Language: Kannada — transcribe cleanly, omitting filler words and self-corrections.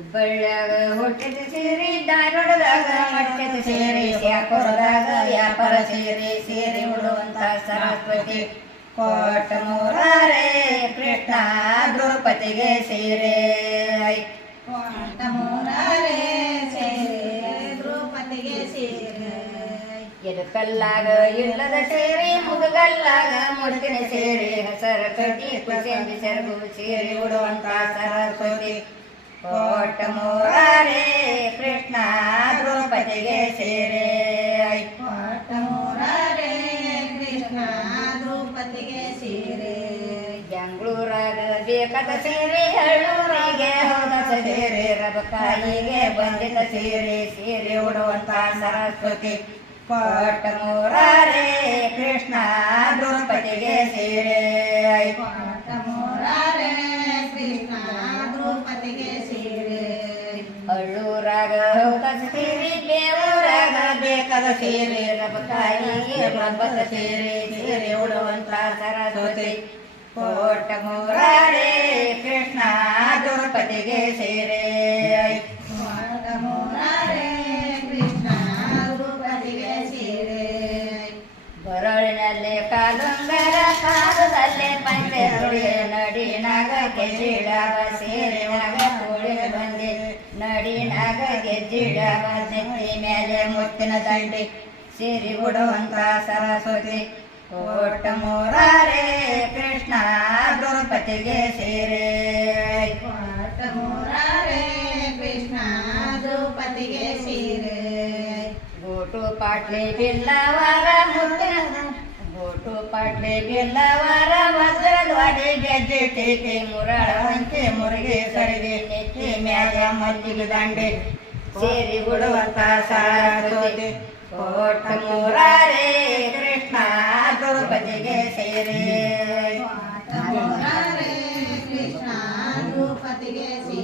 ಹುಬ್ಬಳ್ಳ್ಯಾಗ ಹುಟ್ಟಿದ ಸೀರೆ ಧಾರವಾಡದಾಗ ಮಟ್ಟದ ಸೀರೆ ಶಾಪುರದಾಗ ವ್ಯಾಪಾರ ಸೀರೆ ಸೀರೆ ಉಡುವಂತ ಸರಸ್ವತಿ ಕೋಟ ಮೂರಾರೆ ಕೃಷ್ಣ ದ್ರೌಪದಿಗೆ ಸೀರೆ ಕೋಟ ಮೂರಾರೆ ದ್ರೌಪದಿಗೆ ಸೀರೆ ಎಡಕಲ್ಲಾಗ ಇಲ್ಲದ ಸೀರೆ ಮುದುಗಲ್ಲಾಗ ಮುಡುಕಿನ ಸೀರೆ ಹಸರ ಕಟ್ಟಿ ಕುಸೆಂಬಿ ಸೆರಗು ಸೀರೆ ಉಡುವಂತ ಸರಸ್ವತಿ ಕೋಟ ಮೂರಾರೆ ಕೃಷ್ಣ ದ್ರೌಪದಿಗೆ ಸೀರೆ ಕೋಟ ಮೂರಾರೆ ಕೃಷ್ಣ ದ್ರೌಪದಿಗೆ ಸೀರೆ ಬೆಂಗಳೂರಾಗ ಬೇಕಾದ ಸೀರೆ ಹಳ್ಳೂರಿಗೆ ಹೋದ ಸೀರೆ ರಬಕಾಯಿಗೆ ಬಂದಿದ್ದ ಸೀರೆ ಸೀರೆ ಉಡುವಂತ ಸರಸ್ವತಿ ಕೋಟ ಮೂರಾರೆ ಕೃಷ್ಣ ದ್ರೌಪದಿಗೆ ಸೀರೆ ಕೋಟ ಮೂರಾರೆ ಕೃಷ್ಣ ದ್ರೌಪದಿಗೆ ಸೀರೆ ಹಳ್ಳೂರಾಗ ಹೋದ ಸೀರೆ ಬೇವೂರಾಗ ಬೇಕಾದ ಸೀರೆ ರಬಕಾಯಿಗೆ ಬಂದ ಸೀರೆ ಸೀರೆ ಉಡುವಂತ ಸರಸ್ವತಿ ಕೋಟ ಮೂರಾರೆ ಕೃಷ್ಣ ದ್ರೌಪದಿಗೆ ಸೀರೆ ಕೋಟ ಮೂರಾರೆ ಕೃಷ್ಣ ದ್ರೌಪದಿಗೆ ಸೀರೆ ಬರಳಿನಲ್ಲಿ ಕಾಲುಂಗರ ಕಾಲದಲ್ಲೇ ಪಂಚೆ ಸುಳಿಯ ನಡಿನಾಗ ಗೆಜ್ಜಿಡವ ಸೀರೆನಾಗ ಕೋಳಿ ಬಂದೆ ನಡಿನಾಗ ಗೆಜ್ಜಿಡವ ನೆತ್ತಿ ಮೇಲೆ ಮುತ್ತಿನ ದಂಡಿ ಸೀರೆ ಉಡುವಂತ ಸರಸ್ವತಿ ಕೋಟ ಮೂರಾರೆ ಕೃಷ್ಣ ದ್ರೌಪದಿಗೆ ಸೀರೆ ಕೋಟ ಮೂರಾರೆ ಕೃಷ್ಣ ದ್ರೌಪದಿಗೆ ಸೀರೆ ಗೋಟು ಪಾಟ್ಲಿ ಬಿಲ್ಲವರ ಮುತ್ತಿನ ಗೋಟು ಪಾಟ್ಲಿ ಬಿಲ್ಲವರ ವಜ್ರದ ವಾಡಿ ಗೆಜ್ಜೆ ಟೀಕೆ ಮುರಾಳ ಹಂಚೆ ಮುರುಗಿ ಸರಿಗೆ ನೆತ್ತಿ ಮ್ಯಾಗ ಮಲ್ಲಿಗೆ ದಂಡೆ ಸೇರಿ ಉಡುವಂತ ಸರಸ್ವತಿ ಕೋಟ ಮೂರಾರೆ ಕೃಷ್ಣ ದ್ರೌಪದಿಗೆ ಸೀರೆ ಕೋಟ ಮೂರಾರೆ ಕೃಷ್ಣ ದ್ರೌಪದಿಗೆ ಸೀರೆ